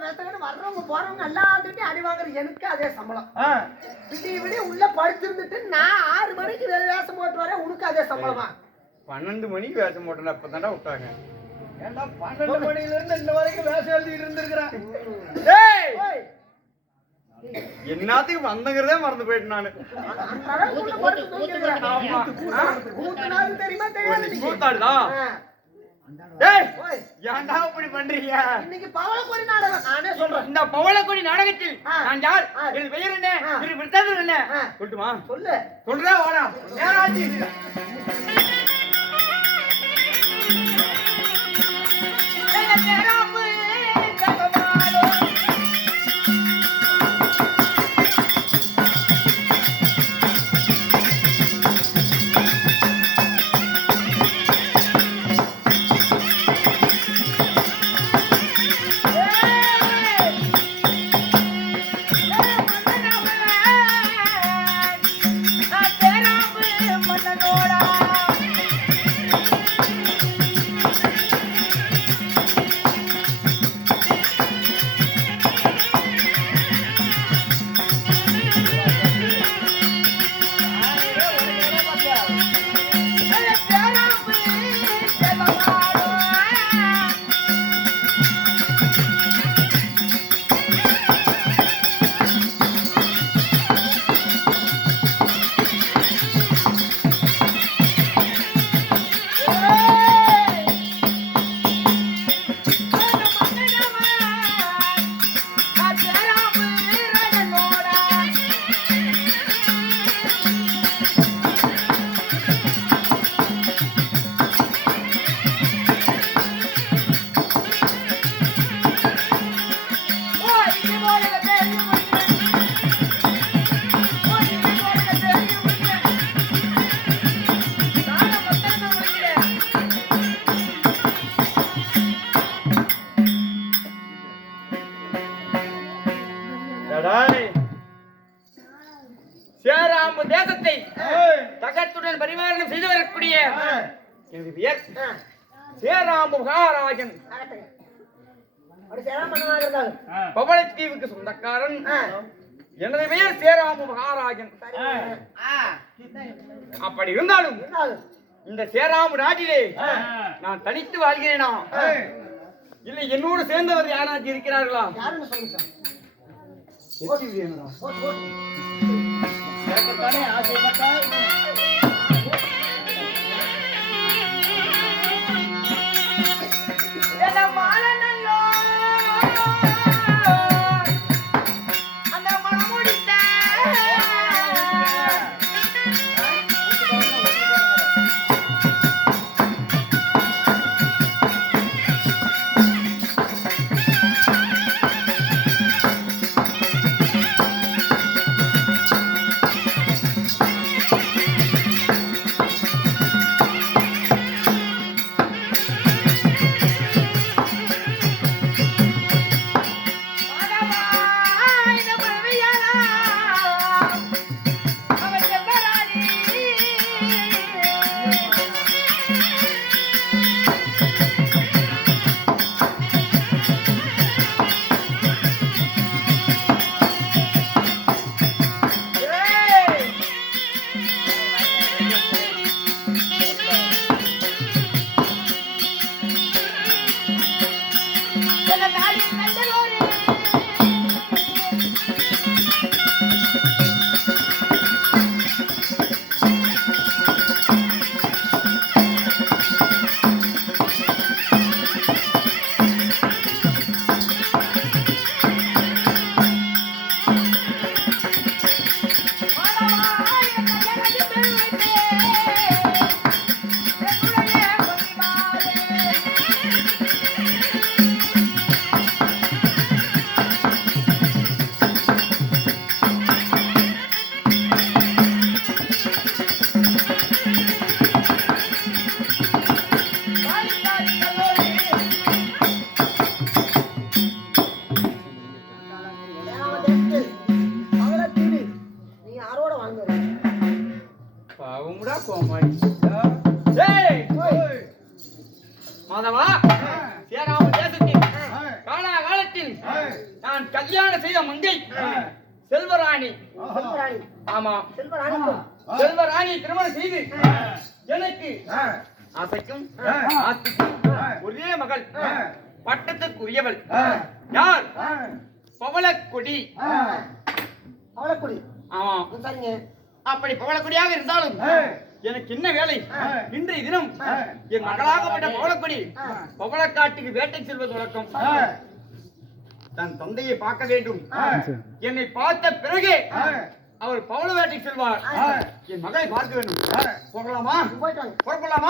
வர்றவங்க போறவங்க எல்லாத்துக்கிட்டையும் அடி வாங்குற எனக்கு அதே சம்பளம். விடிய உள்ள படுத்திருந்துட்டு நான் 6 மணிக்கு வேஷம் போட்டு வரேன், உனக்கு அதே சம்பளமா? 12 மணிக்கு வேஷம் போட்டேன், அப்பதான்டா விட்டாங்க. ஏண்டா 12 மணில இருந்து இன்ன வரைக்கும் வேஷம் எழுதிட்டு இருந்திருக்கிறேன். என்னத்துக்கு வந்தங்கிறதே மறந்து போயிட்டேன் நானு. தெரியுமா தெரியாது கூத்தாடுதா? ஏன்டா இப்படி பண்றீங்க? இன்னைக்கு பவளக்கொடி நாடகம் நானே சொல்றேன். இந்த பவளக்கொடி நாடகத்தில் நான் யார், என் பெயர் என்ன, என் விருத்தாந்தம் என்ன சொல்லட்டுமா? சொல்லு. சொல்றேன் வாடா. ஏனாச்சி சேராம்பு தேசத்தை தகத்துடன் பரிமாரணம் செய்து வரக்கூடிய எனது பெயர் சேராம்பு மகாராஜன். பவளத்தீவுக்கு சொந்தக்காரன். எனது பெயர் சேராம்பு மகாராஜன். அப்படி இருந்தாலும் இந்த சேராம்பு நாட்டிலே நான் தனித்து வாழ்கிறேனா இல்லை என்னோடு சேர்ந்தவர் யாராச்சும் இருக்கிறார்களா? நான் கல்யாணம் செய்த மங்கை செல்வராணி. செல்வராணி. ஆமா, செல்வராணி. செல்வராணி திருமணம் செய்து எனக்கு ஆசைக்கும் ஆஸ்திக்கும் ஒரே மகள், பட்டத்துக்குரியவள் யார்? பவளக்கொடி. அவளக்குடி. ஆமா, சரிங்க. அப்படி பவளக்கொடியாக இருந்தாலும் எனக்கு என்ன வேலை? இன்றைய தினம் என் மகளாகப்பட்ட பவளக்கொடி பவளக்காட்டுக்கு வேட்டை செல்வது வழக்கம். தன் தந்தையை பார்க்க வேண்டும். என்னை பார்த்த பிறகு அவர் பவள வேட்டைக்கு செல்வார். என் மகளை பார்க்க வேண்டும். போகலாமா? போயிட்டாங்க. புறப்படலாமா?